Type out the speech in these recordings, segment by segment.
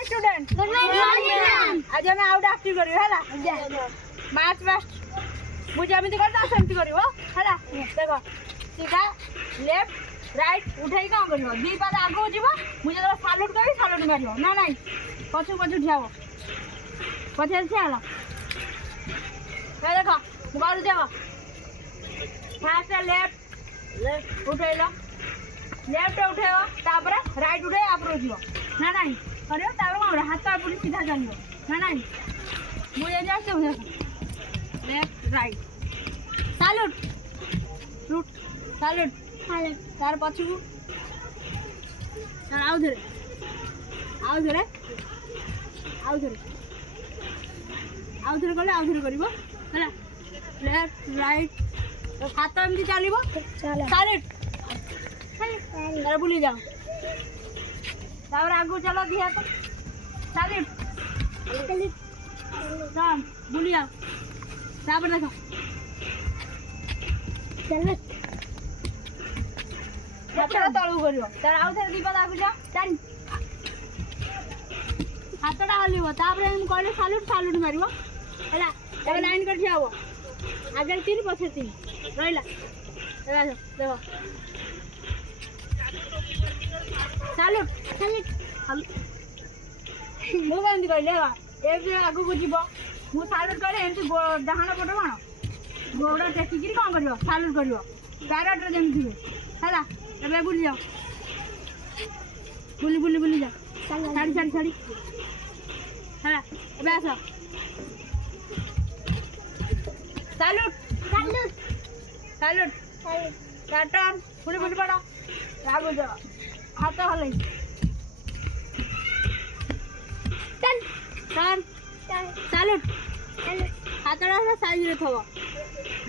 morning student good morning आज हम out active करियो हला मार्च पास्ट मुझे एमती करता सेमती करियो हला देखो सीधा लेफ्ट राइट उठाई कौन करियो दी पाद आगो जीवो मुझे तो सालूट करी सालूट मारियो ना नहीं पछु पछु ठियाओ पछे ठियाला ए देखो मोबाइल जाओ फास्ट लेफ्ट उठेलो लेफ्ट उठेओ तापर राइट उठे आपरो जीवो ना नहीं करियो तापर कोन हाथ पुनी सीधा चलियो ना नहीं मुझे जाते हो लेफ्ट राइट सालूट रूट सालूट सालूट तार पछू तार आउ धरे कले करिवो हला लेफ्ट राइट हाथ एमती चलिवो चलो सालूट तार बुली जाओ तापर आगु चलो दिया तो सालूट राम बुली जाओ तापर देखो चलो हाथटा तळू करियो तार आउ थरे दीपा आगु जा टान हाथटा हलिवो तापर एम कहले सालूट सालूट मारिवो हला एबे लाइन कर ठियावो आगे 3 पछे 3 रहिला एबे देखो सालूट चलो मु केमती कहले बा ए जे आगु को जीवो मु सालूट करे एमती डाहाण पट कोन गोड़ा टेकिकिरी कोन करियो सालूट करियो पैराट जेमती हला एबे बुली जाओ बुली जा साड़ी हला एबे आसो सालूट टर्न बुली पड़ो आगु जाओ हाथ हलै टर्न सालूट हाथटा साइज रे थव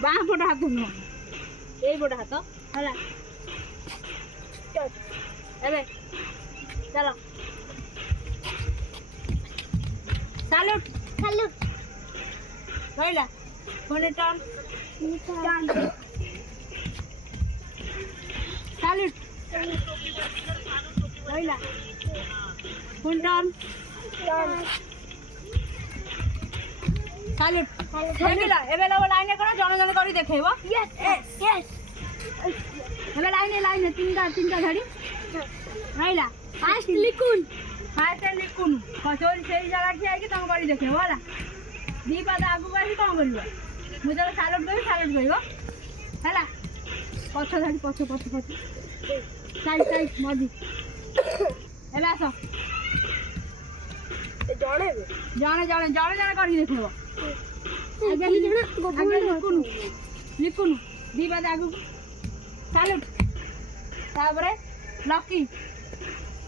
बाँ पट हाथ नुह एई पट हाथ हला एबे चलो सालूट रहिला कोने टर्न सालूट रहिला कोन टर्न सालूट रहिला एबे लो लाइन करो जण जण करी देखेबो यस एबे लाइन तीनटा झाड़ी रहिला फास्ट लिकुन कचोरी से जगह ठिया कि तुम करी देखेबो होला दी पाद आगु करी कोन करिवो मु जब सालूट करिवो होला पछ झाड़ी पछ साइड मदी एबे आसो जणे करी देखेबो आगे लिकुन दी पाद आगु सालूट तापरे लकी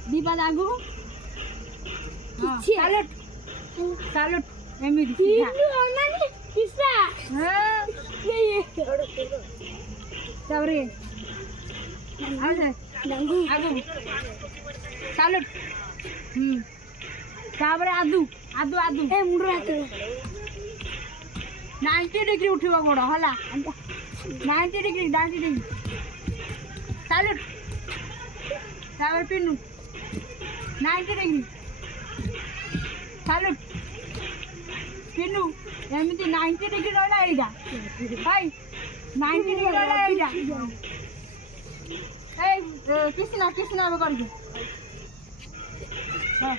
दी पाद आगु सालूट एमिदी किसा हां तापरे आगु सालूट तापरे आदु ए मुंडर हाथ 90 डिग्री उठिबो गोड़ होला 90 डिग्री सालूट तापर पिन्नु 90 डिग्री सालूट पिन्नु एमिति 90 डिग्री रहला एइगा भाई 90 डिग्री रहला एइगा ए किसना अब कर दे हां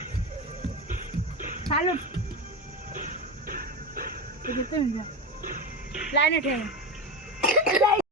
सालूट ये तो लाइन है